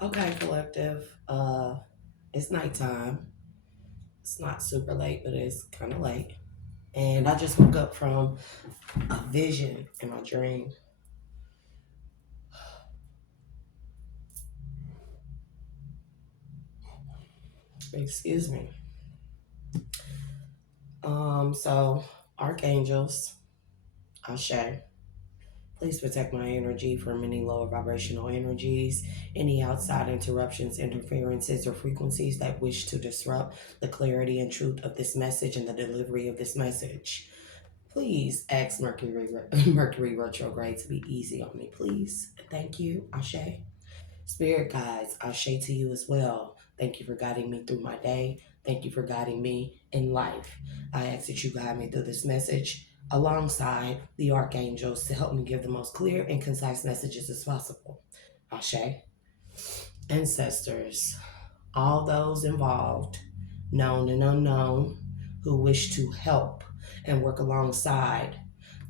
Okay, collective. It's nighttime. It's not super late, but it's kind of late. And I just woke up from a vision in my dream. Excuse me. So archangels, Ashe. Please protect my energy from any lower vibrational energies, any outside interruptions, interferences, or frequencies that wish to disrupt the clarity and truth of this message and the delivery of this message. Please ask Mercury Mercury retrograde to be easy on me, please. Thank you, Ashe. Spirit guides, Ashe to you as well. Thank you for guiding me through my day. Thank you for guiding me in life. I ask that you guide me through this message alongside the archangels to help me give the most clear and concise messages as possible. Ashe. Ancestors, all those involved, known and unknown, who wish to help and work alongside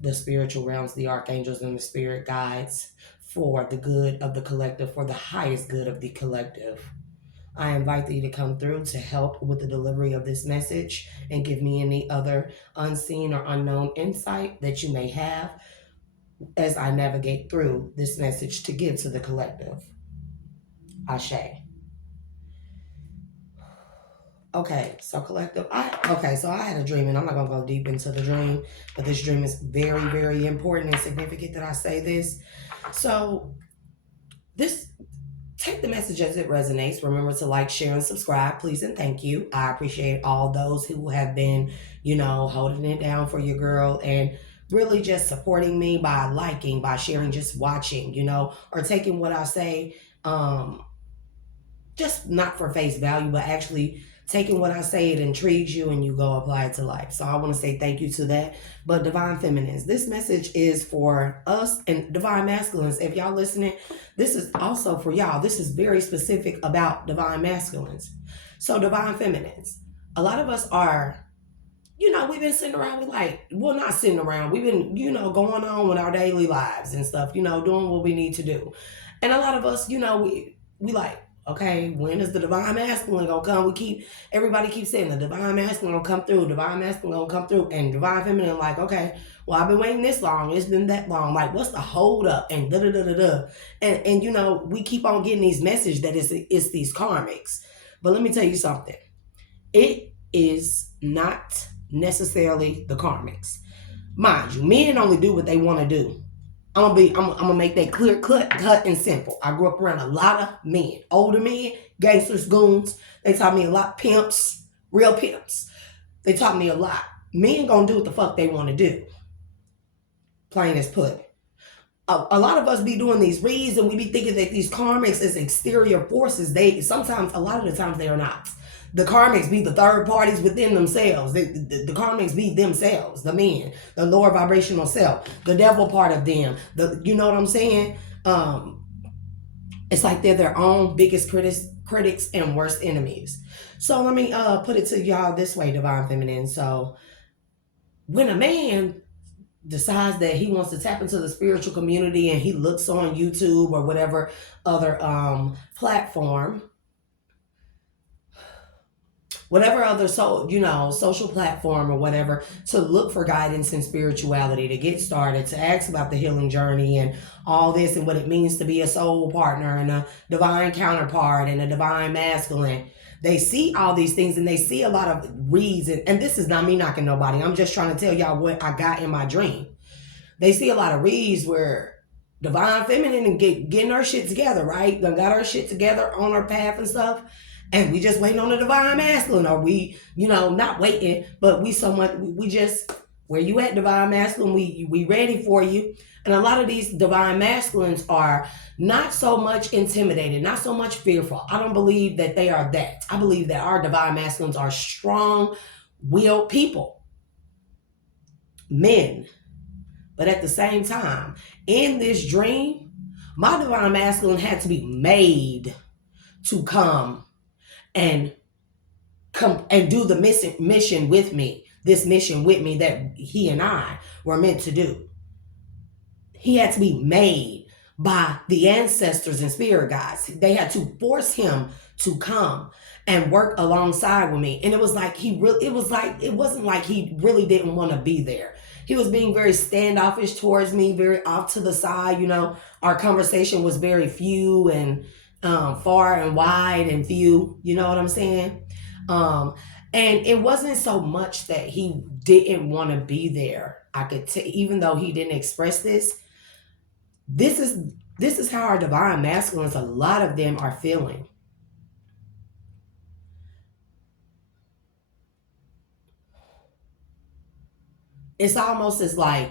the spiritual realms, the archangels, and the spirit guides for the good of the collective, for the highest good of the collective. I invite thee to come through to help with the delivery of this message and give me any other unseen or unknown insight that you may have as I navigate through this message to give to the collective. Ashe. Okay, so collective. So I had a dream, and I'm not gonna go deep into the dream, but this dream is very, very important and significant that I say this. So this take the message as it resonates. Remember to like, share, and subscribe, please and thank you. I appreciate all those who have been, holding it down for your girl and really just supporting me by liking, by sharing, just watching, or taking what I say. Just not for face value, but actually taking what I say, it intrigues you and you go apply it to life. So I want to say thank you to that. But Divine Feminines, this message is for us, and Divine Masculines, if y'all listening, this is also for y'all. This is very specific about Divine Masculines. So Divine Feminines, a lot of us are, we've been sitting around, not sitting around, we've been, going on with our daily lives and stuff, doing what we need to do. And a lot of us, we like, okay, when is the divine masculine gonna come? Everybody keeps saying the divine masculine gonna come through, divine masculine gonna come through, and divine feminine like, okay, well, I've been waiting this long, it's been that long, like, what's the hold up? And da da da da da. And we keep on getting these messages that it's these karmics. But let me tell you something. It is not necessarily the karmics. Mind you, men only do what they want to do. I'm gonna make that clear cut and simple. I grew up around a lot of men, older men, gangsters, goons. They taught me a lot, pimps, real pimps. They taught me a lot. Men gonna do what the fuck they want to do. Plain as put. A lot of us be doing these reads and we be thinking that these karmics is exterior forces. A lot of the times they are not. The karmics be the third parties within themselves. The karmics be themselves, the men, the lower vibrational self, the devil part of them. You know what I'm saying? It's like they're their own biggest critics and worst enemies. So let me put it to y'all this way, Divine Feminine. So when a man decides that he wants to tap into the spiritual community and he looks on YouTube or whatever other platform, whatever other social platform or whatever, to look for guidance and spirituality, to get started, to ask about the healing journey and all this and what it means to be a soul partner and a divine counterpart and a divine masculine. They see all these things and they see a lot of reads, and this is not me knocking nobody. I'm just trying to tell y'all what I got in my dream. They see a lot of reads where divine feminine and getting her shit together, right? Done got her shit together on her path and stuff. And we just waiting on the divine masculine, or we, not waiting, but we just, where you at, divine masculine, we ready for you. And a lot of these divine masculines are not so much intimidated, not so much fearful. I don't believe that they are that. I believe that our divine masculines are strong-willed people, men. But at the same time, in this dream, my divine masculine had to be made to come and do the mission with me, this mission with me that he and I were meant to do. He had to be made. by the ancestors and spirit guides. They had to force him to come and work alongside with me. And it was like it wasn't like he really didn't want to be there. He was being very standoffish towards me, very off to the side. Our conversation was very few and far and wide and few. You know what I'm saying? And it wasn't so much that he didn't want to be there. I could even though he didn't express this is how our divine masculines, a lot of them are feeling. It's almost as like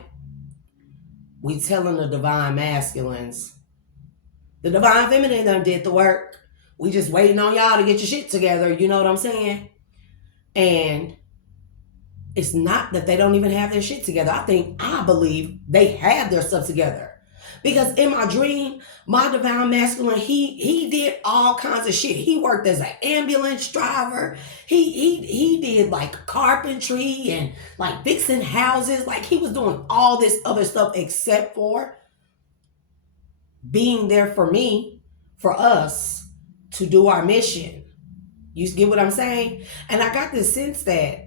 we telling the divine masculines, the divine feminine done did the work. We just waiting on y'all to get your shit together. You know what I'm saying? And it's not that they don't even have their shit together. I believe they have their stuff together. Because in my dream, my divine masculine, he did all kinds of shit. He worked as an ambulance driver. He did like carpentry and like fixing houses. Like he was doing all this other stuff except for being there for me, for us to do our mission. You get what I'm saying? And I got this sense that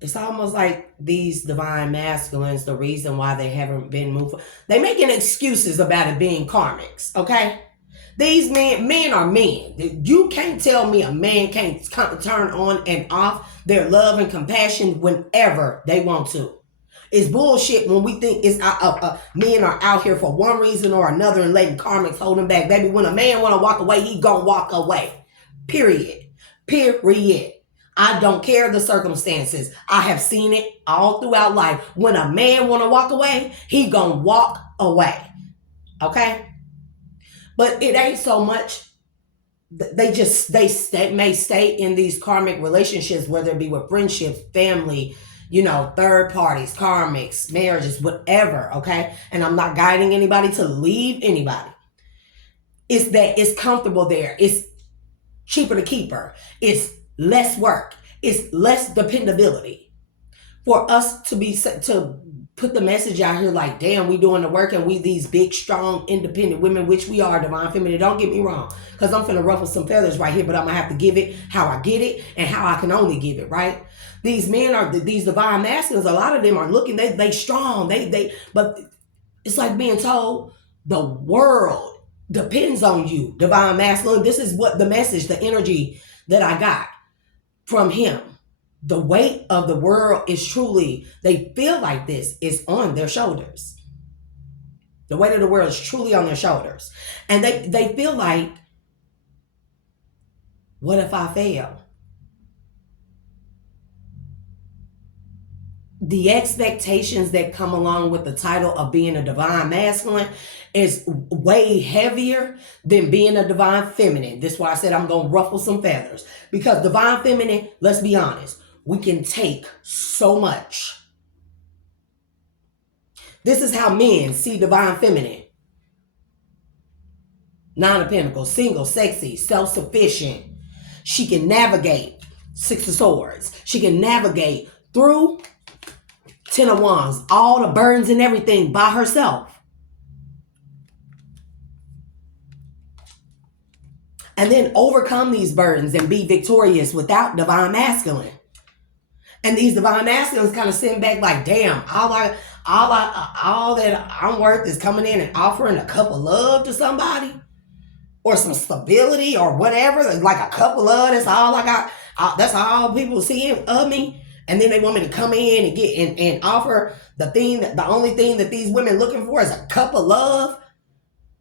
it's almost like these divine masculines, the reason why they haven't been moved, they making excuses about it being karmics, okay? These men are men. You can't tell me a man can't turn on and off their love and compassion whenever they want to. It's bullshit when we think it's men are out here for one reason or another and letting karmics hold them back. Baby, when a man want to walk away, he gonna walk away. Period. I don't care the circumstances. I have seen it all throughout life. When a man want to walk away, he gonna walk away. Okay? But it ain't so much. They may stay in these karmic relationships, whether it be with friendships, family, third parties, karmics, marriages, whatever. Okay? And I'm not guiding anybody to leave anybody. It's that it's comfortable there. It's cheaper to keep her. It's less work. It's less dependability. For us to put the message out here like, damn, we doing the work and we these big, strong, independent women, which we are, divine feminine. Don't get me wrong, because I'm finna ruffle some feathers right here, but I'm gonna have to give it how I get it and how I can only give it, right? These men are these divine masculines. A lot of them are looking, they strong, but it's like being told the world depends on you, divine masculine. This is what the message, the energy that I got from him. The weight of the world is truly, they feel like this is on their shoulders. The weight of the world is truly on their shoulders. And they feel like, what if I fail? The expectations that come along with the title of being a divine masculine is way heavier than being a divine feminine. That's why I said I'm going to ruffle some feathers. Because divine feminine, let's be honest, we can take so much. This is how men see divine feminine. Nine of Pentacles, single, sexy, self-sufficient. She can navigate, Six of Swords. She can navigate through Ten of Wands, all the burdens and everything by herself. And then overcome these burdens and be victorious without divine masculine. And these divine masculines kind of sitting back like, damn, all that I'm worth is coming in and offering a cup of love to somebody, or some stability or whatever. Like a cup of love, that's all I got. That's all people see of me. And then they want me to come in and get and offer the only thing that these women looking for is a cup of love.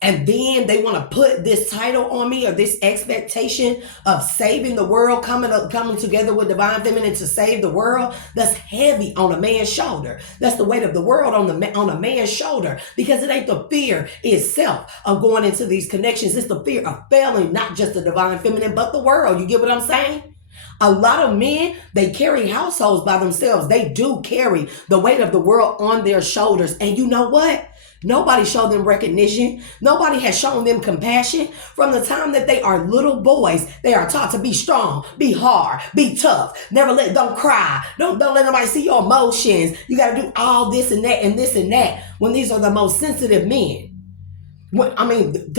And then they want to put this title on me, or this expectation of saving the world, coming together with divine feminine to save the world. That's heavy on a man's shoulder. That's the weight of the world on a man's shoulder, because it ain't the fear itself of going into these connections. It's the fear of failing, not just the divine feminine, but the world. You get what I'm saying? A lot of men, they carry households by themselves. They do carry the weight of the world on their shoulders. And you know what? Nobody showed them recognition. Nobody has shown them compassion. From the time that they are little boys, they are taught to be strong, be hard, be tough. Don't cry. Don't let nobody see your emotions. You got to do all this and that and this and that when these are the most sensitive men.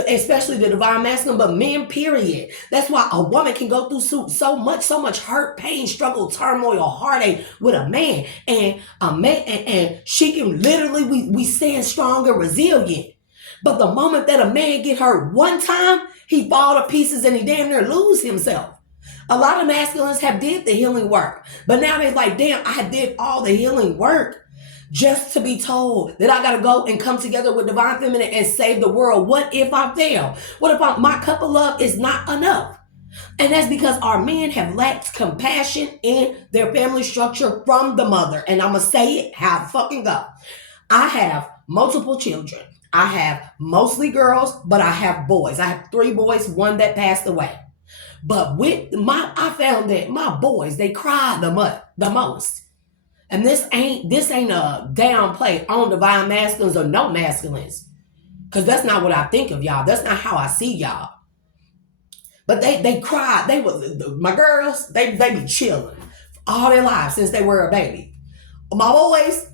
Especially the divine masculine, but men, period. That's why a woman can go through so much hurt, pain, struggle, turmoil, heartache with a man, and and she can literally we stand strong and resilient. But the moment that a man get hurt one time, he fall to pieces and he damn near lose himself. A lot of masculines have did the healing work, but now they're like, damn, I did all the healing work just to be told that I got to go and come together with divine feminine and save the world. What if I fail? What if my cup of love is not enough? And that's because our men have lacked compassion in their family structure from the mother. And I'm going to say it how it fucking go. I have multiple children. I have mostly girls, but I have boys. I have 3 boys, 1 that passed away. But I found that my boys, they cry the most. And this ain't a downplay on divine masculines or no masculines. Because that's not what I think of y'all. That's not how I see y'all. But they cried. My girls, they be chilling all their lives since they were a baby. My boys,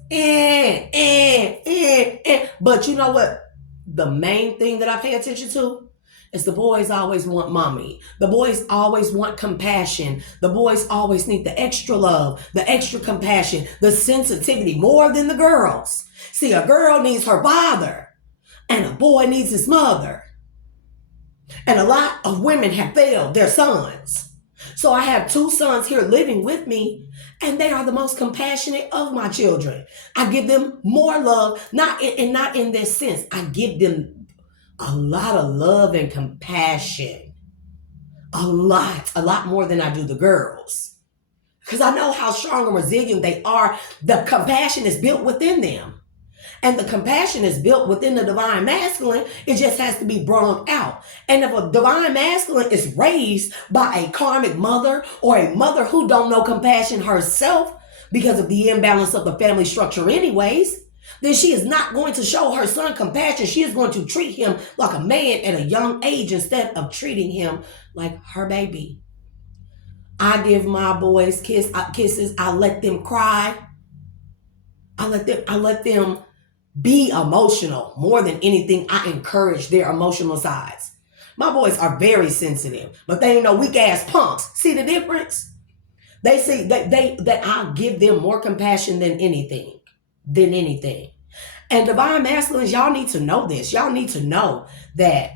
But you know what? The main thing that I pay attention to is the boys always want mommy. The boys always want compassion. The boys always need the extra love, the extra compassion, the sensitivity more than the girls. See, a girl needs her father and a boy needs his mother. And a lot of women have failed their sons. So I have 2 sons here living with me, and they are the most compassionate of my children. I give them more love, not in this sense. I give them a lot of love and compassion. A lot more than I do the girls. Because I know how strong and resilient they are. The compassion is built within them. And the compassion is built within the divine masculine. It just has to be brought out. And if a divine masculine is raised by a karmic mother or a mother who don't know compassion herself because of the imbalance of the family structure anyways, then she is not going to show her son compassion. She is going to treat him like a man at a young age instead of treating him like her baby. I give my boys kisses. I let them cry. I let them be emotional. More than anything, I encourage their emotional sides. My boys are very sensitive, but they ain't no weak ass punks. See the difference? They see that I give them more compassion than anything. And divine masculines, y'all need to know this. Y'all need to know that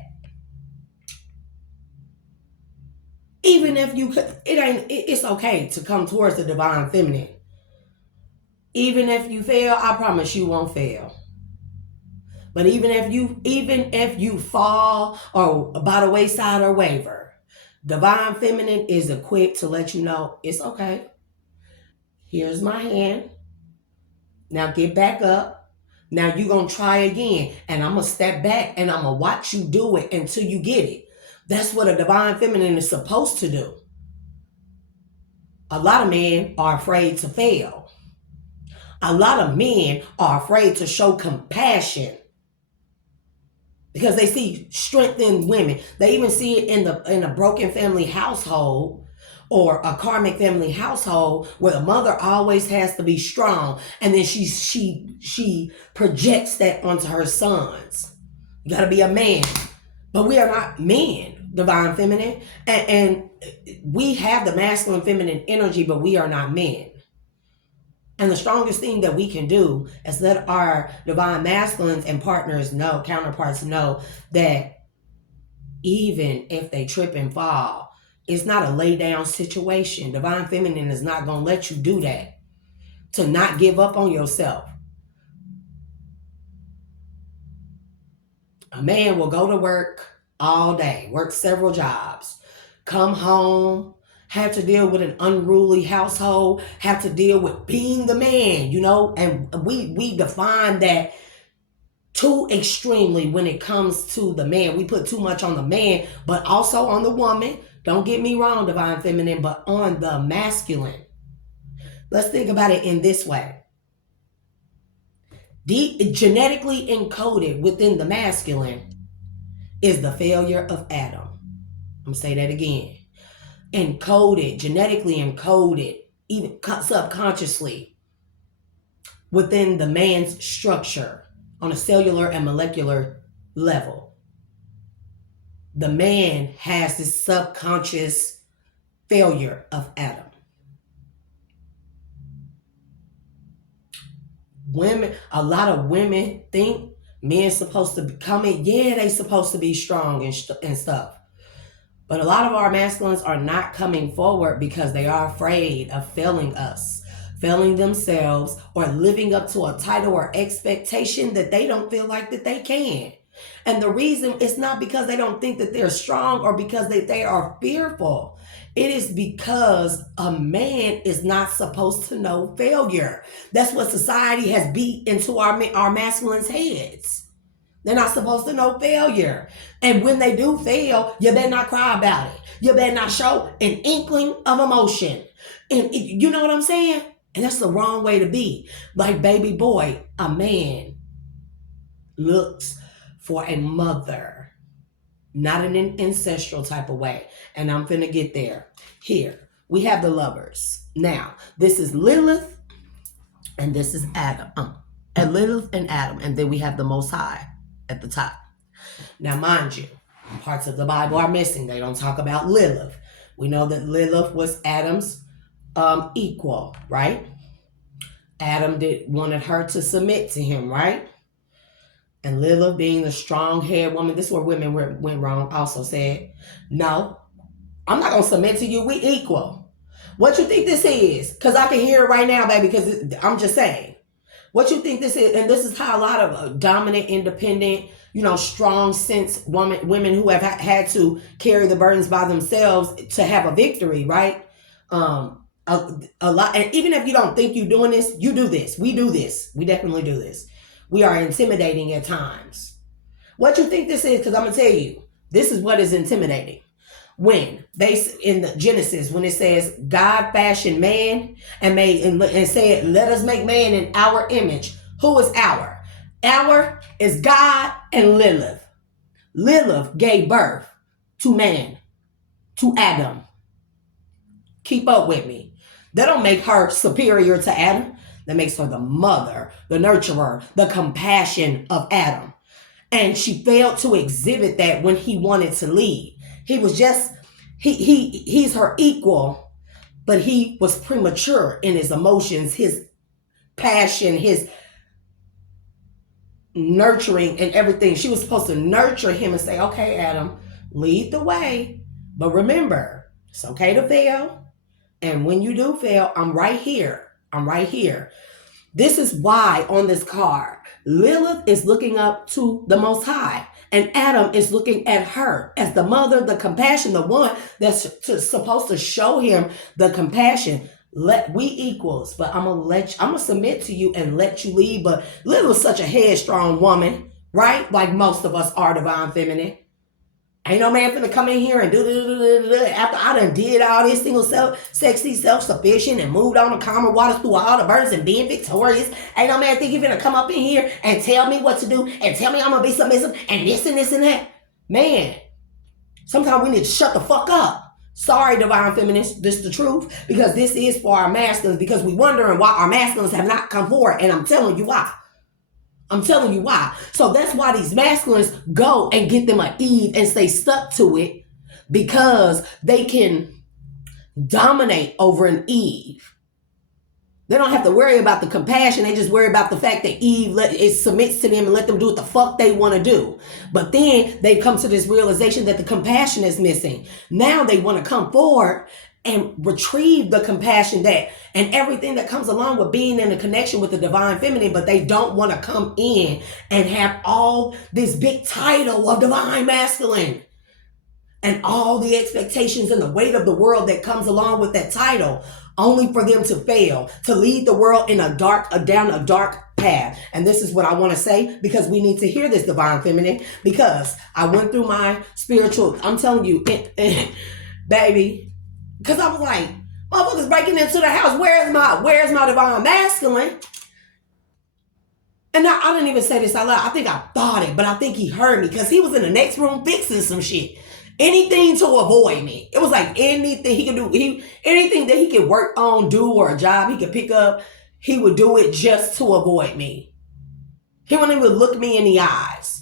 even if it's okay to come towards the divine feminine. Even if you fail, I promise you won't fail. But even if you fall or by the wayside or waver, divine feminine is equipped to let you know it's okay. Here's my hand. Now get back up. Now you're going to try again. And I'm going to step back and I'm going to watch you do it until you get it. That's what a divine feminine is supposed to do. A lot of men are afraid to fail. A lot of men are afraid to show compassion because they see strength in women. They even see it in a broken family household or a karmic family household where the mother always has to be strong, and then she projects that onto her sons. You got to be a man, but we are not men, divine feminine, and we have the masculine feminine energy, but we are not men. And the strongest thing that we can do is let our divine masculines and counterparts know that even if they trip and fall, it's not a lay down situation. Divine feminine is not going to let you do that. To not give up on yourself. A man will go to work all day, work several jobs, come home, have to deal with an unruly household, have to deal with being the man, and we define that too extremely when it comes to the man. We put too much on the man, but also on the woman. Don't get me wrong, divine feminine, but on the masculine. Let's think about it in this way. genetically encoded within the masculine is the failure of Adam. I'm gonna say that again. Encoded, genetically encoded, even subconsciously within the man's structure on a cellular and molecular level. The man has this subconscious failure of Adam. A lot of women think men's supposed to come in. Yeah, they supposed to be strong and stuff. But a lot of our masculines are not coming forward because they are afraid of failing us, failing themselves, or living up to a title or expectation that they don't feel like that they can. And the reason is not because they don't think that they're strong or because they are fearful. It is because a man is not supposed to know failure. That's what society has beat into our masculines' heads. They're not supposed to know failure. And when they do fail, you better not cry about it. You better not show an inkling of emotion. And you know what I'm saying? And that's the wrong way to be. Like, baby boy, a man looks for a mother, not in an ancestral type of way. And I'm finna get there. Here, we have the lovers. Now, this is Lilith, and this is Adam. And Lilith and Adam, and then we have the Most High at the top. Now, mind you, parts of the Bible are missing. They don't talk about Lilith. We know that Lilith was Adam's equal, right? Adam wanted her to submit to him, right? And Lilith, being the strong-haired woman, this is where women went wrong, also said, no, I'm not going to submit to you. We equal. What you think this is? Because I can hear it right now, baby, because I'm just saying. What you think this is? And this is how a lot of dominant, independent, strong sense women who have had to carry the burdens by themselves to have a victory, right? A lot. And even if you don't think you're doing this, you do this. We do this. We definitely do this. We are intimidating at times. What you think this is? Because I'm going to tell you, this is what is intimidating. When in the Genesis, when it says God fashioned man and said, let us make man in our image. Who is our? Our is God and Lilith. Lilith gave birth to man, to Adam. Keep up with me. That don't make her superior to Adam. That makes her the mother, the nurturer, the compassion of Adam. And she failed to exhibit that when he wanted to lead. He was just, he's her equal, but he was premature in his emotions, his passion, his nurturing and everything. She was supposed to nurture him and say, okay, Adam, lead the way. But remember, it's okay to fail. And when you do fail, I'm right here. I'm right here. This is why on this card, Lilith is looking up to the Most High. And Adam is looking at her as the mother, the compassion, the one that's supposed to show him the compassion. We equals, but I'm gonna submit to you and let you lead. But Lilith's such a headstrong woman, right? Like most of us are divine feminine. Ain't no man finna come in here and do after I done did all this single sexy, self-sufficient and moved on the calmer waters through all the burdens and being victorious. Ain't no man think he finna come up in here and tell me what to do and tell me I'm gonna be submissive and this and this and that. Man, sometimes we need to shut the fuck up. Sorry, divine feminists, this is the truth, because this is for our masculines, because we wondering why our masculines have not come forward, and I'm telling you why. I'm telling you why. So that's why these masculines go and get them an Eve and stay stuck to it, because they can dominate over an Eve. They don't have to worry about the compassion. They just worry about the fact that Eve submits to them and let them do what the fuck they want to do. But then they come to this realization that the compassion is missing. Now they want to come forward and retrieve the compassion and everything that comes along with being in a connection with the divine feminine, but they don't want to come in and have all this big title of divine masculine and all the expectations and the weight of the world that comes along with that title, only for them to fail, to lead the world in down a dark path. And this is what I want to say, because we need to hear this, divine feminine, because I went through my spiritual, I'm telling you, baby, because I was like, motherfuckers breaking into the house. Where's my divine masculine? And I didn't even say this out loud. I think I thought it, but I think he heard me because he was in the next room fixing some shit. Anything to avoid me. It was like anything he could do. Anything that he could work on, do, or a job he could pick up, he would do it just to avoid me. He wouldn't even look me in the eyes.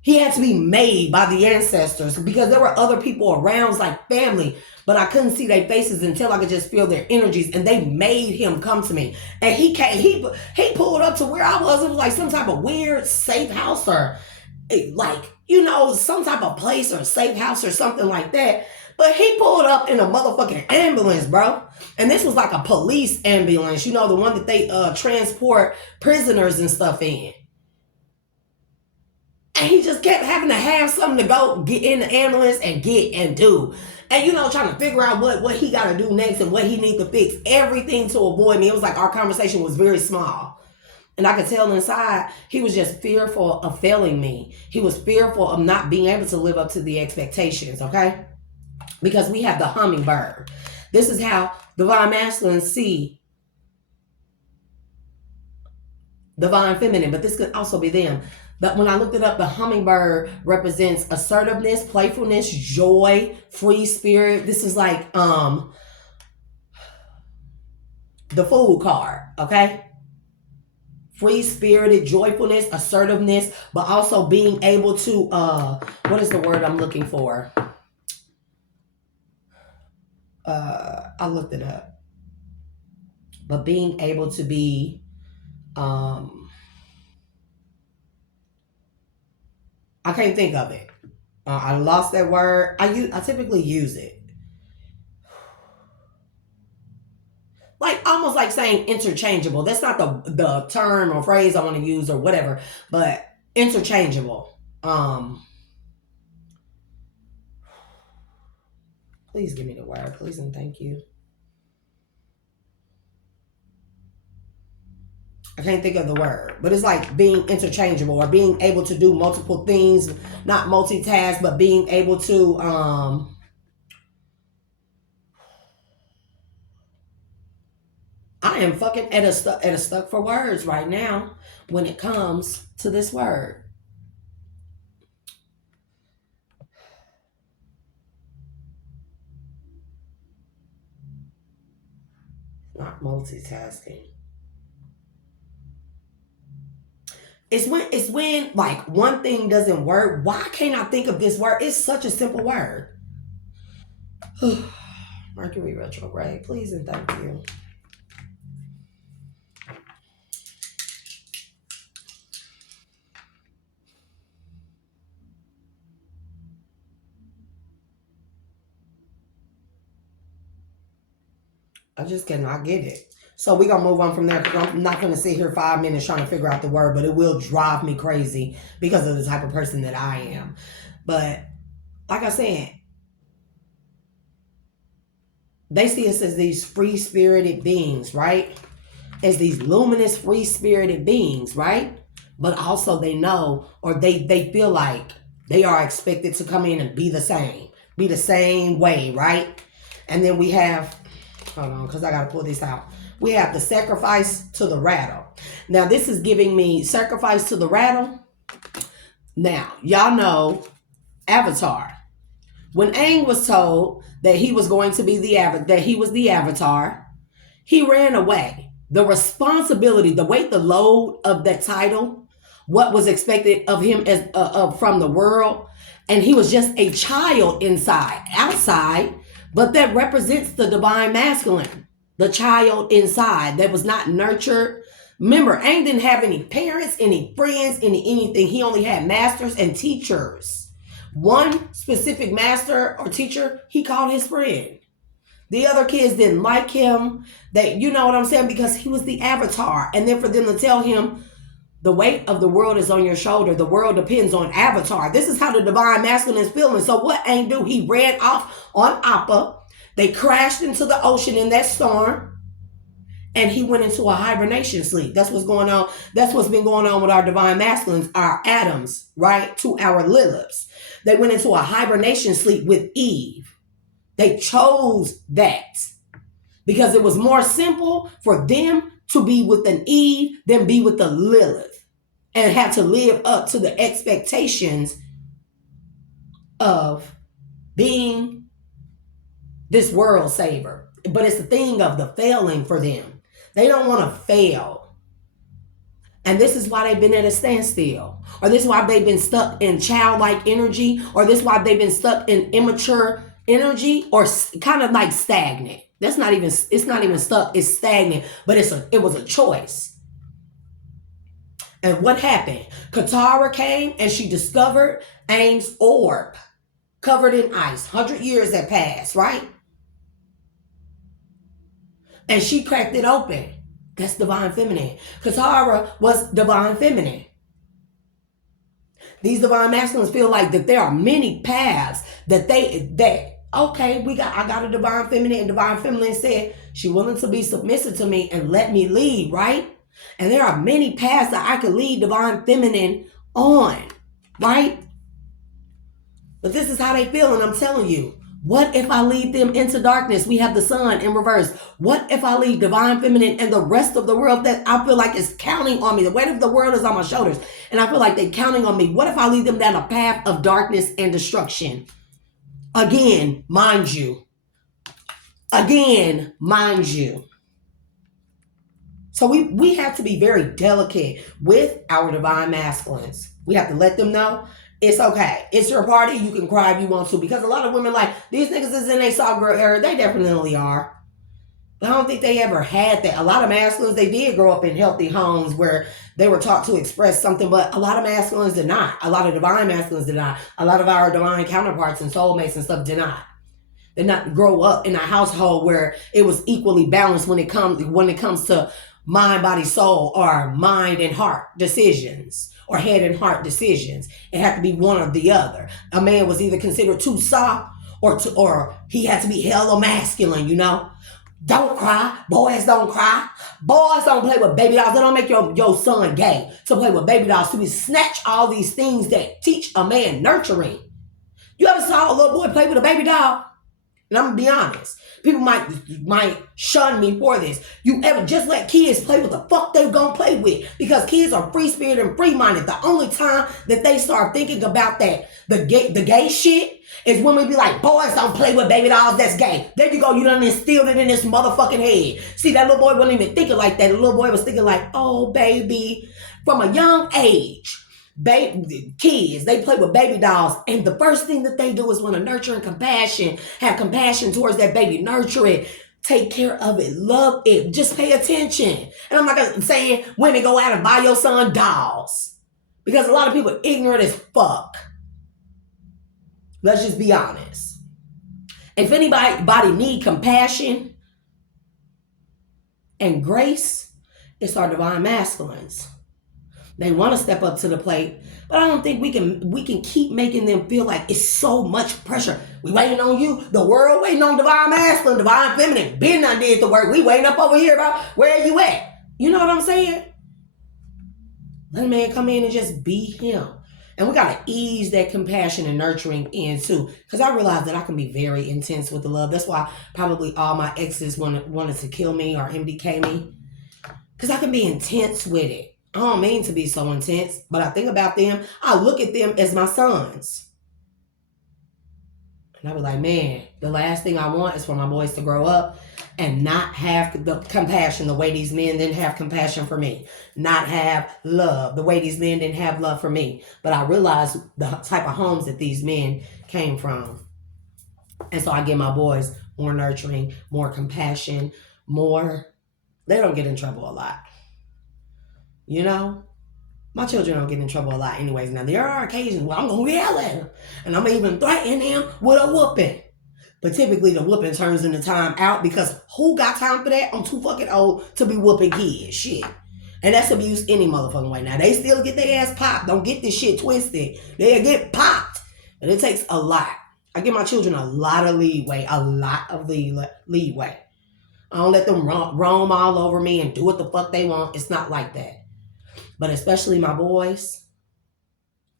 He had to be made by the ancestors because there were other people around, like family, but I couldn't see their faces until I could just feel their energies, and they made him come to me. And he came, he pulled up to where I was. It was like some type of weird safe house or like, you know, some type of place or safe house or something like that. But he pulled up in a motherfucking ambulance, bro. And this was like a police ambulance, you know, the one that they transport prisoners and stuff in. And he just kept having to have something to go get in the ambulance and get and do. And, you know, trying to figure out what he got to do next and what he needs to fix. Everything to avoid me. It was like our conversation was very small. And I could tell inside he was just fearful of failing me. He was fearful of not being able to live up to the expectations, okay? Because we have the hummingbird. This is how divine masculine see divine feminine, but this could also be them. But when I looked it up, the hummingbird represents assertiveness, playfulness, joy, free spirit. This is like the Fool card, okay? Free spirited, joyfulness, assertiveness, but also being able to what is the word I'm looking for? I looked it up. But being able to be I can't think of it. I lost that word. I typically use it. Like almost like saying interchangeable. That's not the term or phrase I want to use or whatever, but interchangeable. Please give me the word, please and thank you. I can't think of the word, but it's like being interchangeable or being able to do multiple things, not multitask, but being able to I am fucking at a stuck for words right now when it comes to this word. Not multitasking. It's when like one thing doesn't work. Why can't I think of this word? It's such a simple word. Mercury retrograde, please and thank you. I just cannot get it. So we're going to move on from there because I'm not going to sit here 5 minutes trying to figure out the word, but it will drive me crazy because of the type of person that I am. But like I said, they see us as these free-spirited beings, right? As these luminous, free-spirited beings, right? But also they know or they feel like they are expected to come in and be the same way, right? And then we have, hold on, because I got to pull this out. We have the sacrifice to the rattle. Now, this is giving me sacrifice to the rattle. Now, y'all know Avatar. When Aang was told that he was going to be that he was the Avatar, he ran away. The responsibility, the weight, the load of that title, what was expected of him as from the world, and he was just a child outside, but that represents the divine masculine. The child inside that was not nurtured. Remember, Aang didn't have any parents, any friends, anything. He only had masters and teachers. One specific master or teacher, he called his friend. The other kids didn't like him. You know what I'm saying? Because he was the Avatar. And then for them to tell him, the weight of the world is on your shoulder. The world depends on Avatar. This is how the divine masculine is feeling. So what Aang do? He ran off on Appa. They crashed into the ocean in that storm, and he went into a hibernation sleep. That's what's going on. That's what's been going on with our divine masculines, our Adams, right? To our Liliths. They went into a hibernation sleep with Eve. They chose that because it was more simple for them to be with an Eve than be with the Lilith. and have to live up to the expectations of being this world saver. But it's the thing of the failing for them. They don't want to fail. And this is why they've been at a standstill. Or this is why they've been stuck in childlike energy. Or this is why they've been stuck in immature energy, or kind of like stagnant. It's not even stuck, it's stagnant. But it was a choice. And what happened? Katara came and she discovered Aang's orb covered in ice. 100 years had passed, right? And she cracked it open. That's divine feminine. Katara was divine feminine. These divine masculines feel like that there are many paths that I got a divine feminine, and divine feminine said she willing to be submissive to me and let me lead, right? And there are many paths that I could lead divine feminine on, right? But this is how they feel, and I'm telling you, what if I lead them into darkness? We have the sun in reverse. What if I lead divine feminine and the rest of the world that I feel like is counting on me? The weight of the world is on my shoulders, and I feel like they're counting on me. What if I lead them down a path of darkness and destruction? Again, mind you. So we have to be very delicate with our divine masculines. We have to let them know it's okay. It's your party. You can cry if you want to. Because a lot of women like, these niggas is in their soft girl era. They definitely are. But I don't think they ever had that. A lot of masculines, they did grow up in healthy homes where they were taught to express something. But a lot of masculines did not. A lot of divine masculines did not. A lot of our divine counterparts and soulmates and stuff did not. Did not grow up in a household where it was equally balanced when it comes to mind, body, soul, or mind and heart decisions, or head and heart decisions. It had to be one or the other. A man was either considered too soft or he had to be hella masculine, you know? Don't cry. Boys don't cry. Boys don't play with baby dolls. They don't make your son gay to play with baby dolls. So we snatch all these things that teach a man nurturing. You ever saw a little boy play with a baby doll? And I'm gonna be honest. People might shun me for this. You ever just let kids play with the fuck they gonna play with? Because kids are free spirited and free minded. The only time that they start thinking about that, the gay shit, is when we be like, boys don't play with baby dolls, that's gay. There you go, you done instilled it in this motherfucking head. See, that little boy wasn't even thinking like that. The little boy was thinking like, oh baby, from a young age. Kids, they play with baby dolls, and the first thing that they do is want to nurture and compassion, have compassion towards that baby, nurture it, take care of it, love it, just pay attention. And I'm not saying women go out and buy your son dolls, because a lot of people are ignorant as fuck. Let's just be honest. If anybody need compassion and grace, it's our divine masculines. They want to step up to the plate, but I don't think we can keep making them feel like it's so much pressure. We waiting on you. The world waiting on divine masculine, divine feminine. Ben done did the work. We waiting up over here about where you at. You know what I'm saying? Let a man come in and just be him. And we got to ease that compassion and nurturing in too. Because I realize that I can be very intense with the love. That's why probably all my exes wanted to kill me or MDK me. Because I can be intense with it. I don't mean to be so intense, but I think about them. I look at them as my sons. And I be like, man, the last thing I want is for my boys to grow up and not have the compassion the way these men didn't have compassion for me. Not have love the way these men didn't have love for me. But I realize the type of homes that these men came from. And so I give my boys more nurturing, more compassion, they don't get in trouble a lot. You know, my children don't get in trouble a lot anyways. Now, there are occasions where I'm going to yell at them. And I'm even threatening them with a whooping. But typically, the whooping turns into time out because who got time for that? I'm too fucking old to be whooping kids. Shit. And that's abuse any motherfucking way. Now, they still get their ass popped. Don't get this shit twisted. They'll get popped. But it takes a lot. I give my children a lot of leeway. Leeway. I don't let them roam all over me and do what the fuck they want. It's not like that. But especially my boys,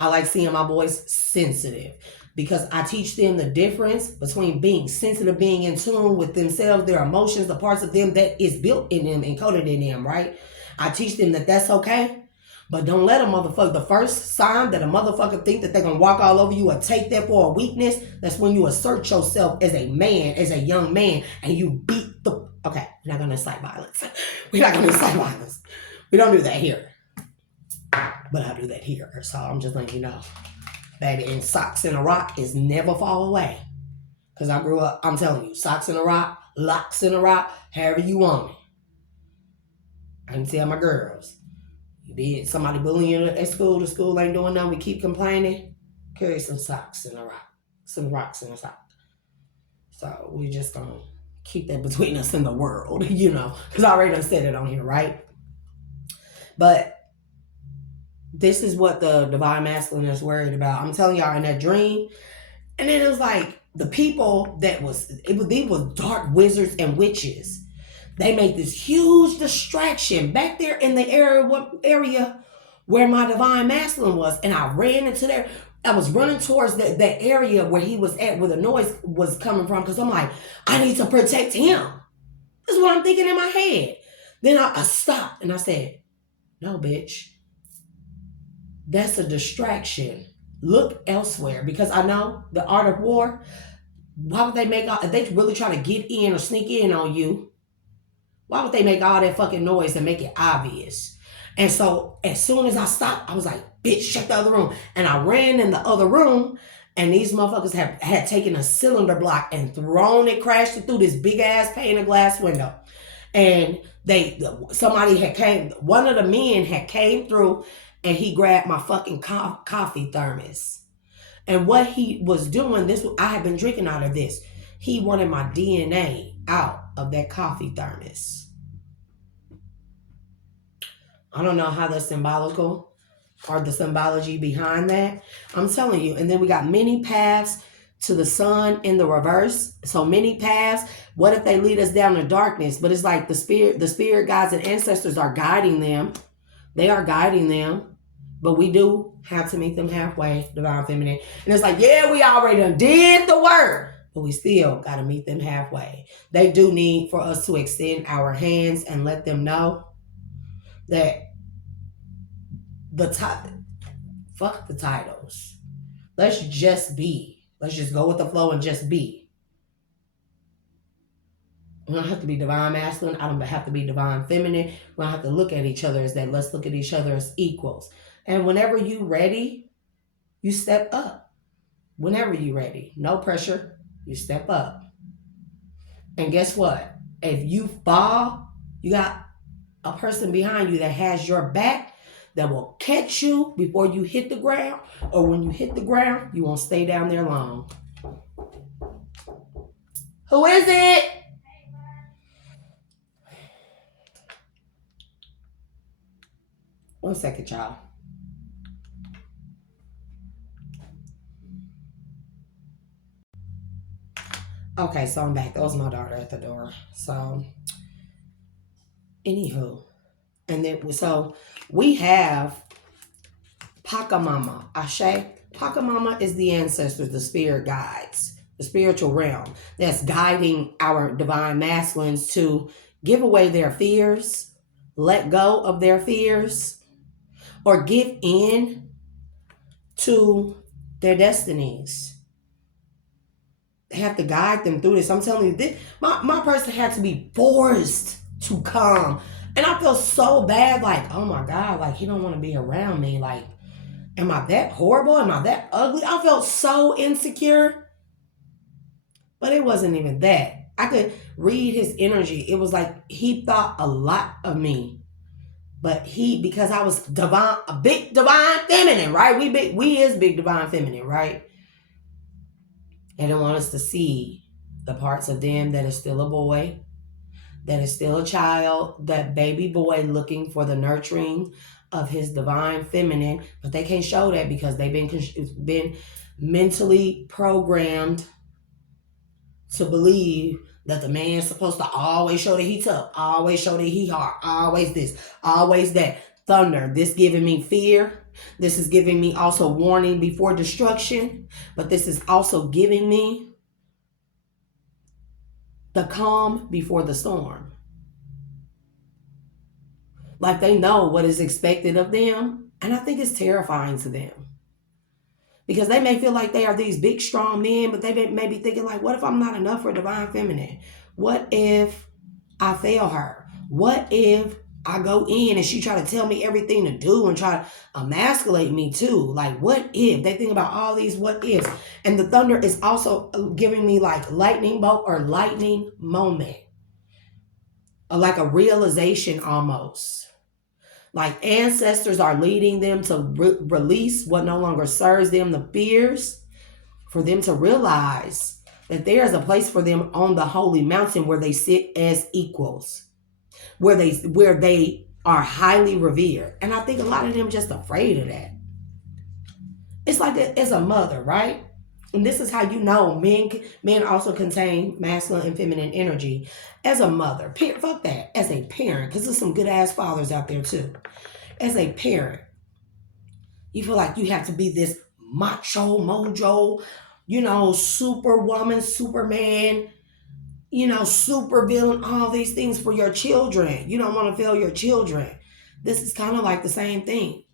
I like seeing my boys sensitive because I teach them the difference between being sensitive, being in tune with themselves, their emotions, the parts of them that is built in them, encoded in them, right? I teach them that that's okay. But don't let a motherfucker, the first sign that a motherfucker think that they're gonna walk all over you or take that for a weakness, that's when you assert yourself as a man, as a young man, and you beat the, okay, we're not gonna incite violence. We're not gonna incite violence. We don't do that here. But I do that here. So I'm just letting you know. Baby, and socks in a rock is never fall away. Because I grew up, I'm telling you, socks in a rock, locks in a rock, however you want it. I can tell my girls. You be somebody bullying you at school, the school ain't doing nothing, we keep complaining, carry some socks in a rock. Some rocks in a sock. So we just gonna keep that between us and the world, you know. Because I already done said it on here, right? But this is what the divine masculine is worried about. I'm telling y'all, in that dream, and then it was like the people these was dark wizards and witches. They made this huge distraction back there in the area where my divine masculine was, and I ran into there. I was running towards that area where he was at, where the noise was coming from, because I'm like, I need to protect him. This is what I'm thinking in my head. Then I stopped and I said, no, bitch. That's a distraction. Look elsewhere, because I know the art of war. Why would they if they really try to get in or sneak in on you, why would they make all that fucking noise and make it obvious? And so as soon as I stopped, I was like, bitch, check the other room. And I ran in the other room, and these motherfuckers had taken a cylinder block and thrown it, crashed it through this big ass pane of glass window. And one of the men had came through, and he grabbed my fucking coffee thermos. And what he was doing, I had been drinking out of this. He wanted my DNA out of that coffee thermos. I don't know how that's symbolical or the symbology behind that. I'm telling you. And then we got many paths to the sun in the reverse. So many paths. What if they lead us down to darkness? But it's like the spirit guides and ancestors are guiding them. They are guiding them. But we do have to meet them halfway, divine feminine. And it's like, yeah, we already done did the work, but we still got to meet them halfway. They do need for us to extend our hands and let them know that fuck the titles. Let's just be. Let's just go with the flow and just be. We don't have to be divine masculine. I don't have to be divine feminine. We don't have to look at each other as that. Let's look at each other as equals. And whenever you ready, you step up. Whenever you ready. No pressure. You step up. And guess what? If you fall, you got a person behind you that has your back that will catch you before you hit the ground. Or when you hit the ground, you won't stay down there long. Who is it? One second, y'all. Okay, so I'm back. That was my daughter at the door. So, anywho. And then, so we have Pachamama, Ashe. Pachamama is the ancestors, the spirit guides, the spiritual realm that's guiding our divine masculines to give away their fears, let go of their fears, or give in to their destinies. They have to guide them through this. I'm telling you, my person had to be forced to come. And I feel so bad, like, oh my God, like he don't want to be around me. Like, am I that horrible? Am I that ugly? I felt so insecure. But it wasn't even that. I could read his energy. It was like he thought a lot of me. But because I was a big divine feminine, right? We is big divine feminine, right? And they want us to see the parts of them that is still a boy, that is still a child, that baby boy looking for the nurturing of his divine feminine. But they can't show that because they've been mentally programmed to believe that the man's supposed to always show that he tough, always show that he hard, always this, always that. Thunder, this giving me fear. This is giving me also warning before destruction. But this is also giving me the calm before the storm. Like they know what is expected of them. And I think it's terrifying to them. Because they may feel like they are these big, strong men, but they may be thinking like, what if I'm not enough for divine feminine? What if I fail her? What if I go in and she try to tell me everything to do and try to emasculate me too? Like, what if? They think about all these what ifs. And the thunder is also giving me like lightning bolt or lightning moment. Or like a realization almost. Like ancestors are leading them to release what no longer serves them, the fears, for them to realize that there is a place for them on the holy mountain where they sit as equals, where they are highly revered. And I think a lot of them just afraid of that. It's like that as a mother, right? And this is how you know men also contain masculine and feminine energy. As a mother, fuck that. As a parent, because there's some good ass fathers out there too. As a parent, you feel like you have to be this macho mojo, superwoman, superman, super villain, all these things for your children. You don't want to fail your children. This is kind of like the same thing.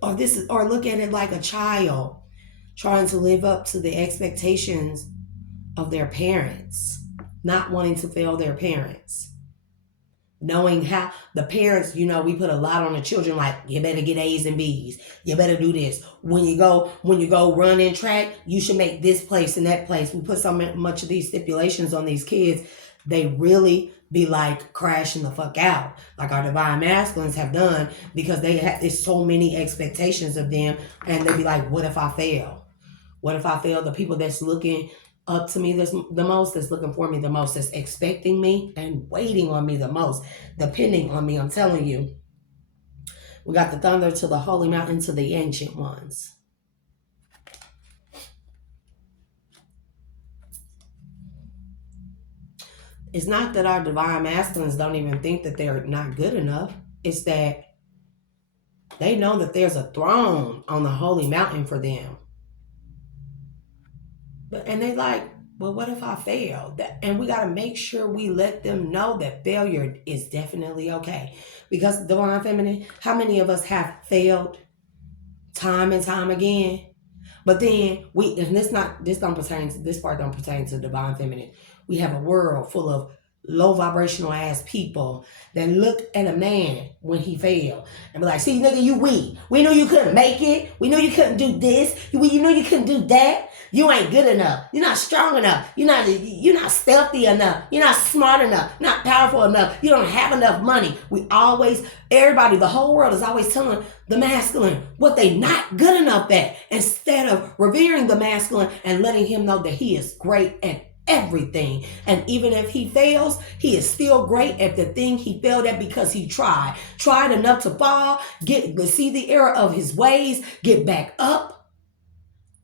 Or look at it like a child trying to live up to the expectations of their parents, not wanting to fail their parents. Knowing how the parents, we put a lot on the children, like you better get A's and B's. You better do this. When you go run in track, you should make this place and that place. We put so much of these stipulations on these kids, they really be like crashing the fuck out, like our divine masculines have done, because there's so many expectations of them, and they be like, what if I fail? What if I fail? The people that's looking up to me the most, that's looking for me the most, that's expecting me and waiting on me the most, depending on me. I'm telling you, we got the thunder to the holy mountain, to the ancient ones. It's not that our divine masculines don't even think that they're not good enough. It's that they know that there's a throne on the holy mountain for them. And they like, well, what if I fail? And we got to make sure we let them know that failure is definitely okay. Because divine feminine, how many of us have failed time and time again? But then this part don't pertain to divine feminine. We have a world full of low vibrational ass people that look at a man when he failed and be like, see, nigga, you weak. We knew you couldn't make it. We knew you couldn't do this. We knew you couldn't do that. You ain't good enough. You're not strong enough. You're not stealthy enough. You're not smart enough. Not powerful enough. You don't have enough money. Everybody, the whole world is always telling the masculine what they not good enough at, instead of revering the masculine and letting him know that he is great at everything. And even if he fails, he is still great at the thing he failed at, because he tried enough to fall, see the error of his ways, get back up,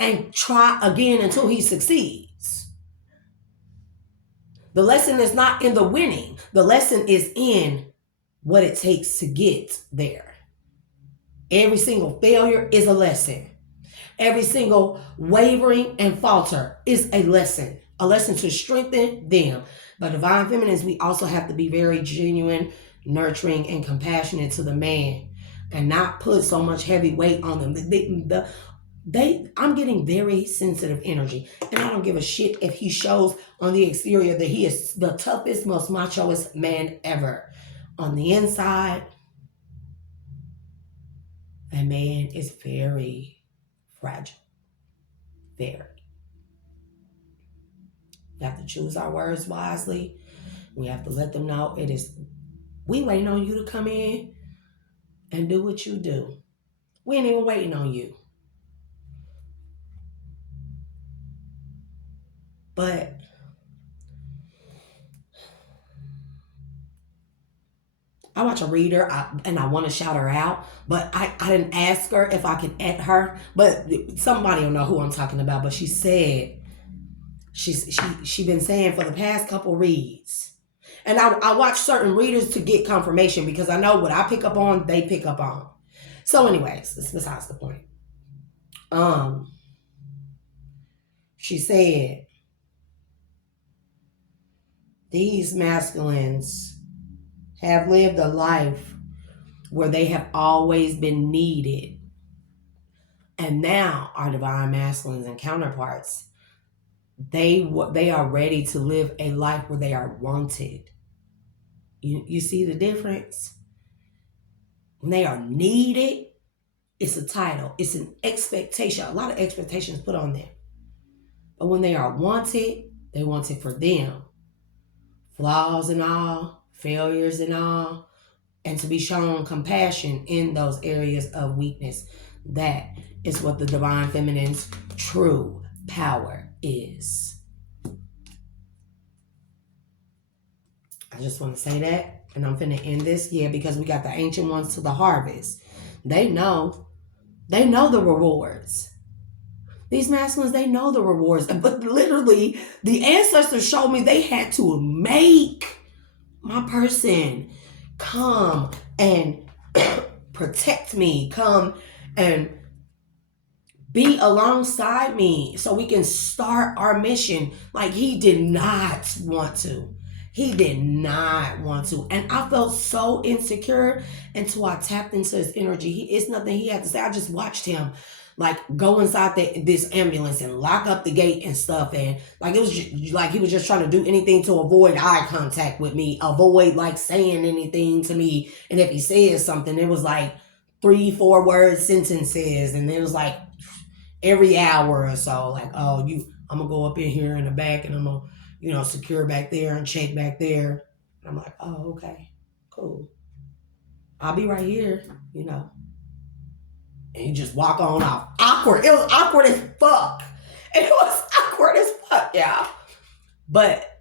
and try again until he succeeds. The lesson is not in the winning. The lesson is in what it takes to get there. Every single failure is a lesson. Every single wavering and falter is a lesson to strengthen them. But divine feminines, we also have to be very genuine, nurturing, and compassionate to the man, and not put so much heavy weight on them. I'm getting very sensitive energy, and I don't give a shit if he shows on the exterior that he is the toughest, most machoest man ever. On the inside, a man is very fragile. Very. We have to choose our words wisely. We have to let them know we waiting on you to come in and do what you do. We ain't even waiting on you. But I watch a reader and I want to shout her out, but I didn't ask her if I could at her, but somebody will know who I'm talking about. But she said, she been saying for the past couple reads, and I watch certain readers to get confirmation, because I know what I pick up on, they pick up on. So anyways, it's besides the point. She said, these masculines have lived a life where they have always been needed. And now our divine masculines and counterparts, they are ready to live a life where they are wanted. You see the difference? When they are needed, it's a title. It's an expectation. A lot of expectations put on them. But when they are wanted, they want it for them. Flaws and all, failures and all, and to be shown compassion in those areas of weakness. That is what the divine feminine's true power is. I just want to say that, and I'm finna end this, because we got the ancient ones to the harvest. They know the rewards. These masculines, they know the rewards. But literally, the ancestors showed me they had to make my person come and protect me, come and be alongside me so we can start our mission. Like, he did not want to. He did not want to. And I felt so insecure until I tapped into his energy. It's nothing he had to say. I just watched him like go inside this ambulance and lock up the gate and stuff. And like, it was just, like he was just trying to do anything to avoid eye contact with me, avoid like saying anything to me. And if he says something, it was like 3-4 word sentences. And it was like every hour or so, like, oh, I'm gonna go up in here in the back and I'm gonna, secure back there and check back there. And I'm like, oh, okay, cool. I'll be right here, And you just walk on off. Awkward. It was awkward as fuck. It was awkward as fuck, y'all. But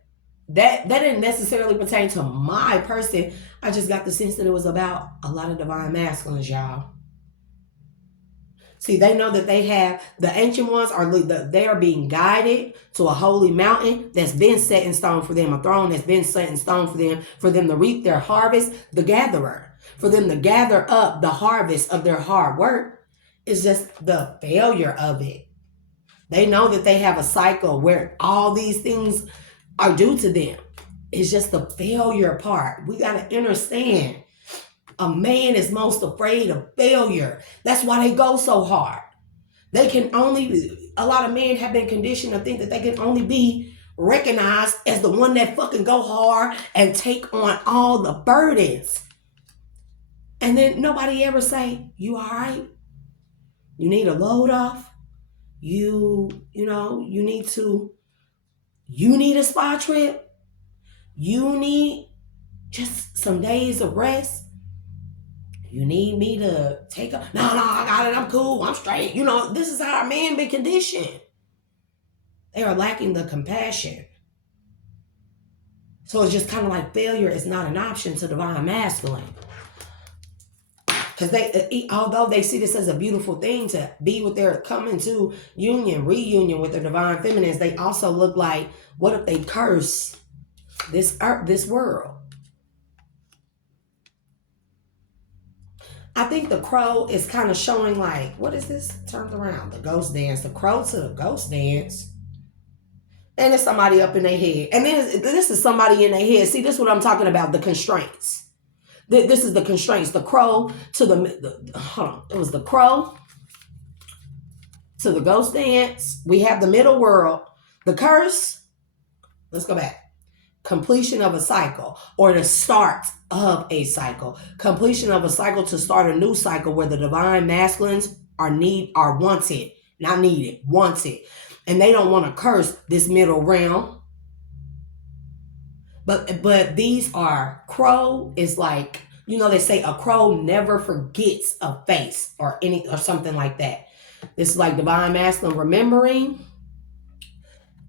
that didn't necessarily pertain to my person. I just got the sense that it was about a lot of divine masculines, y'all. See, they know that they have, the ancient ones they are being guided to a holy mountain that's been set in stone for them, a throne that's been set in stone for them to reap their harvest, the gatherer, for them to gather up the harvest of their hard work. It's just the failure of it. They know that they have a cycle where all these things are due to them. It's just the failure part. We got to understand. A man is most afraid of failure. That's why they go so hard. A lot of men have been conditioned to think that they can only be recognized as the one that fucking go hard and take on all the burdens. And then nobody ever say, you all right? You need a load off? You need a spa trip? You need just some days of rest? You need me to take up? No, I got it. I'm cool. I'm straight. This is how our men been conditioned. They are lacking the compassion. So it's just kind of like failure is not an option to divine masculine. Because although they see this as a beautiful thing to be with their coming to reunion with their divine feminines, they also look like, what if they curse this earth, this world? I think the crow is kind of showing like, what is this? Turned around. The ghost dance. The crow to the ghost dance. And it's somebody up in their head. And then this is somebody in their head. See, this is what I'm talking about. The constraints. This is the constraints. The crow to it was the crow to the ghost dance. We have the middle world. The curse. Let's go back. Completion of a cycle, or the start of a cycle. Completion of a cycle to start a new cycle where the divine masculines are wanted, not needed, wanted. And they don't want to curse this middle realm. But these are, crow is like, they say a crow never forgets a face or something like that. This is like divine masculine remembering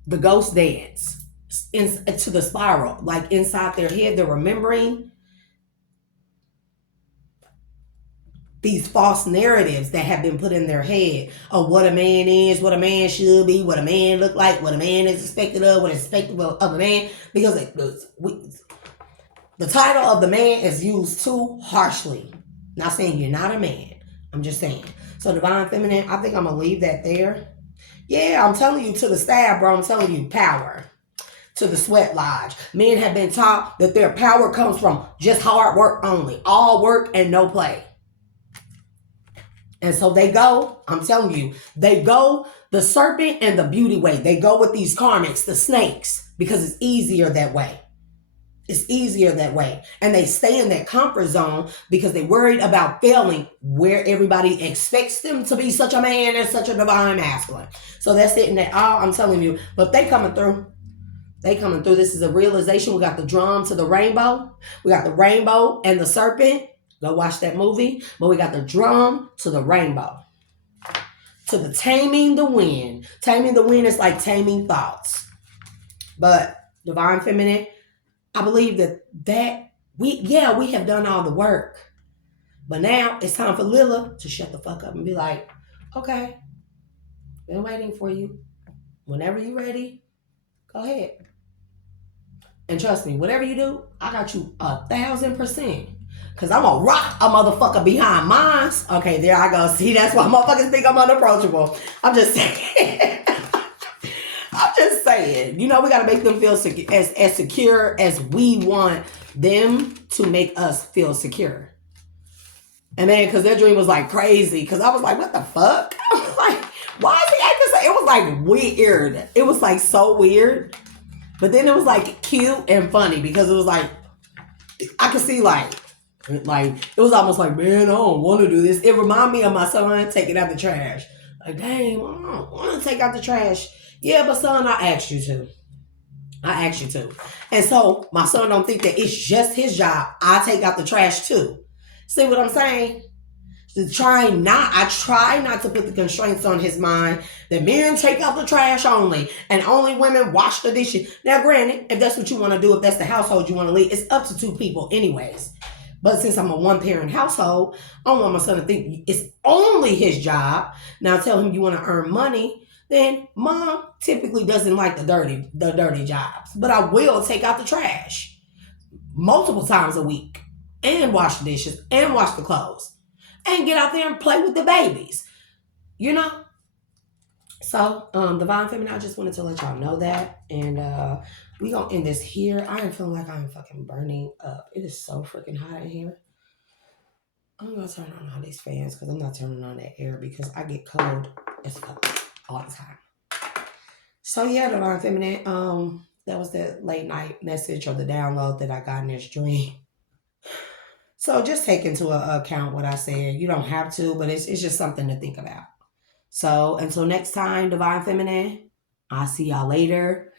the ghost dance. To the spiral, like inside their head, they're remembering these false narratives that have been put in their head of what a man is, what a man should be, what a man look like, what a man is expected of, what is expected of a man. Because the title of the man is used too harshly. Not saying you're not a man. I'm just saying. So divine feminine, I think I'm gonna leave that there. Yeah, I'm telling you, to the stab, bro. I'm telling you, power. to the sweat lodge. Men have been taught that their power comes from just hard work only, all work and no play. And so they go, I'm telling you, they go the serpent and the beauty way. They go with these karmics, the snakes, because it's easier that way. It's easier that way. And they stay in that comfort zone because they're worried about failing where everybody expects them to be such a man and such a divine masculine. So that's it in that. Oh, I'm telling you. But they coming through. They coming through. This is a realization. We got the drum to the rainbow. We got the rainbow and the serpent. Go watch that movie. But we got the drum to the rainbow. To the taming the wind. Taming the wind is like taming thoughts. But divine feminine, I believe that we have done all the work. But now it's time for Lila to shut the fuck up and be like, okay, been waiting for you. Whenever you're ready, go ahead. And trust me, whatever you do, I got you 1,000%. Because I'm going to rock a motherfucker behind mine. Okay, there I go. See, that's why motherfuckers think I'm unapproachable. I'm just saying. I'm just saying. You know, we got to make them feel as secure as we want them to make us feel secure. And man, because their dream was like crazy. Because I was like, what the fuck? I was like, why is he acting so? It was like weird. It was like so weird. But then it was like cute and funny because it was like, I could see like it was almost like, man, I don't want to do this. It reminded me of my son taking out the trash. Like, dang, I don't want to take out the trash. Yeah, but son, I asked you to. And so my son don't think that it's just his job. I take out the trash too. See what I'm saying? I try not to put the constraints on his mind that men take out the trash only and only women wash the dishes. Now, granted, if that's what you want to do, if that's the household you want to lead, it's up to two people anyways. But since I'm a one-parent household, I don't want my son to think it's only his job. Now, tell him you want to earn money, then mom typically doesn't like the dirty jobs. But I will take out the trash multiple times a week and wash the dishes and wash the clothes and get out there and play with the babies, you know? So, Divine Feminine, I just wanted to let y'all know that. And we gonna end this here. I am feeling like I'm fucking burning up. It is so freaking hot in here. I'm gonna turn on all these fans because I'm not turning on that air because I get cold as fuck all the time. So yeah, Divine Feminine, that was the late night message or the download that I got in this dream. So just take into account what I said. You don't have to, but it's just something to think about. So until next time, Divine Feminine, I'll see y'all later.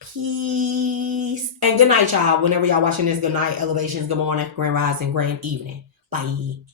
Peace. And good night, y'all. Whenever y'all watching this, good night, elevations, good morning, grand rising, grand evening. Bye.